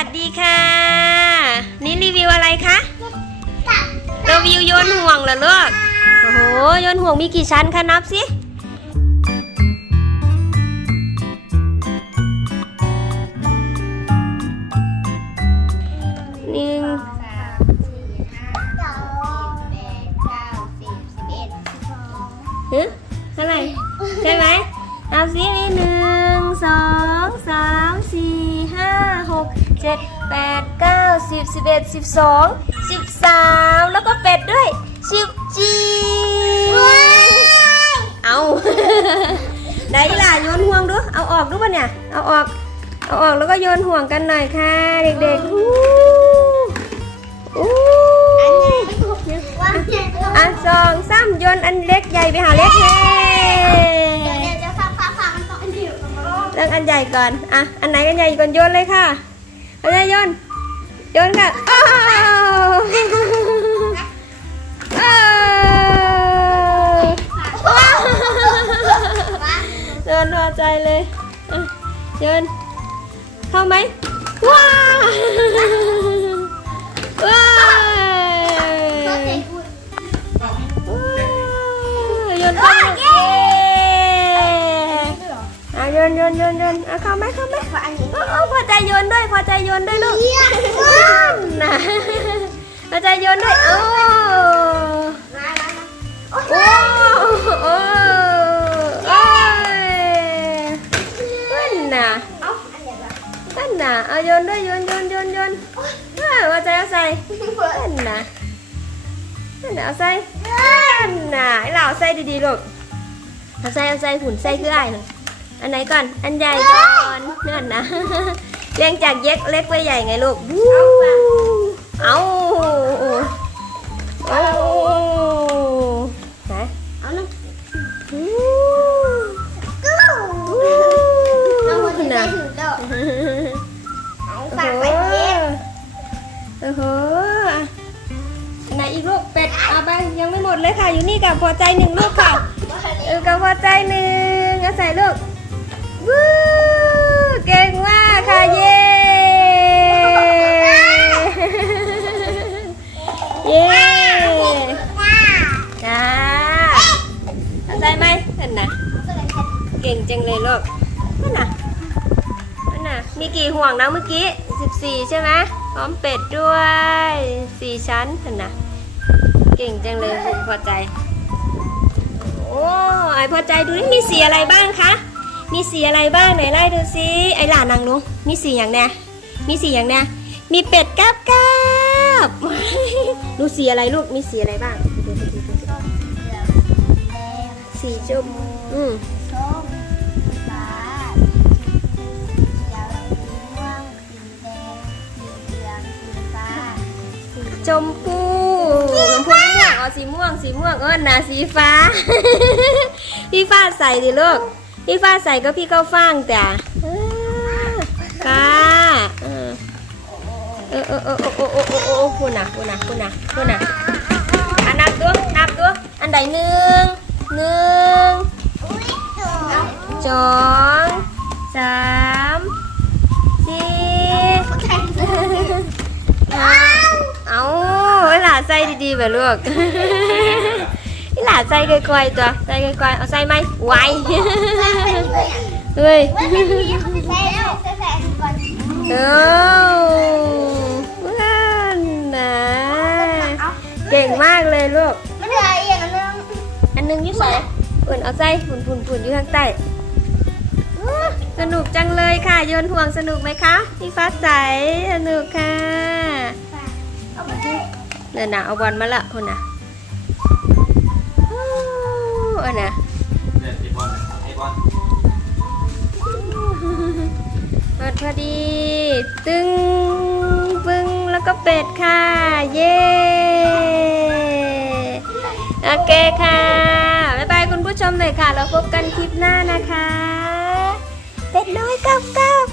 วัสดีค่ะ นี่รีวิวอะไรคะรีวิวโยนห่วงเหรอลูกโอ้โหโยนห่วงมีกี่ชั้นคะนับสิ แปดเก้าสิบสิบเอ็ดสิบสองสิบสามแล้วก็เป็ดด้วยสิบจีเอา ได้ล่ะโยนห่วงดู เอาออกดูป่ะเนี่ย เอาออก เอาออกแล้วก็โยนห่วงกันหน่อยค่ะ เด็กๆอู้อู้อะสองสามโยนอันเล็กใหญ่ไปหาเล็กเฮ้เรื่องอันใหญ่ก่อน อะ อันไหนกันใหญ่ก่อนโยนเลยค่ะ เอาเลยโยนโยนค่ะอ้าวอ้าวว้าวโยนพอใจเลยอะโยนเข้าไหมว้าวว้ นโยนโยนโยนอะเข้าไหมเข้าไหมโอ้โอ้พอใจโยนด้วยพอใจโยนด้วยลูกนะพอใจโยนด้วยโอ้โอ้โอ้โอ้นั่นนะนั่นนะเอาโยนด้วยโยนโยนโยนโยนเอาใจเอาใส่นั่นนะนั่นนะเอาใส่นั่นนะไอ้เราใส่ดีๆลูกเอาใส่เอาใส่หุ่นใส่คือไอ้หุ่น อันไหนก่อน อันใหญ่ก่อนนั่นนะ เรียงจากเย็กเล็กไปใหญ่ไงลูกวู้เอาเอาไหนวู้วู้น่ะโอ้โหไหนอีกลูกเป็ดเอาไปยังไม่หมดเลยค่ะ อยู่นี่กับพอใจหนึ่งลูกค่ะเออกับพอใจหนึ่งเอาใส่ลูกวู้ เก่งมากค่ะเย้เย้จ้าเอาใจไหมเห็นนะเก่งจังเลยลูกนั่นน่ะนั่นน่ะมีกี่ห่วงนะเมื่อกี้14ใช่ไหมพร้อมเป็ดด้วย4ชั้นเห็นนะเก่งจังเลยพอใจ โอ้ไอพอใจดูนี่มีสีอะไรบ้างคะ มีสีอะไรบ้างไหนไล่ดูสิไอหลานนางดูมีสีอย่างเนี้ยมีสีอย่างเนี้ยมีเป็ดกาบกาบดูสีอะไรลูกมีสีอะไรบ้างดูดูดูดูดูสีชมอืมชมพูชมพูม่วงอ๋อสีม่วงสีม่วงเออนะสีฟ้าพี่ฟ้าใส่ดิลูก พี่ฟ้าใส่ก็พี่เข้าฟ่งจ้ะค่ะเออเออเออโอ้โอ้โอ้โอ้อคุณนะคุณนะคุณนะคุณนะอันนับตัวนับตัวอันใดหนึ่งหนึ่งสองสามสี่เอาเอาเวลาใส่ดีๆแบบลูก นี่หลาใส่ไกลๆตัวใส่ไกลๆเอาใส่ไหมไวเฮ้ยเออว้านนะเก่งมากเลยลูกอันหนึงอันนึงยุ่ใส่ปุ่นเอาใส่ปุ่นปุ่นปุ่นอยู่ข้างใต้สนุกจังเลยค่ะโยนห่วงสนุกไหมคะพี่ฟ้าใสสนุกค่ะเนี่ยนะเอาบอลมาละคนน่ะ อันน่ะเนี่ยไอบอลไอบอลหมดพอดี ตึงปึ้งแล้วก็เป็ดค่ะ เย้โอเคค่ะบ๊ายบายคุณผู้ชมหน่อยค่ะ เราพบกันคลิปหน้านะคะ เป็ดน้อยกับกับ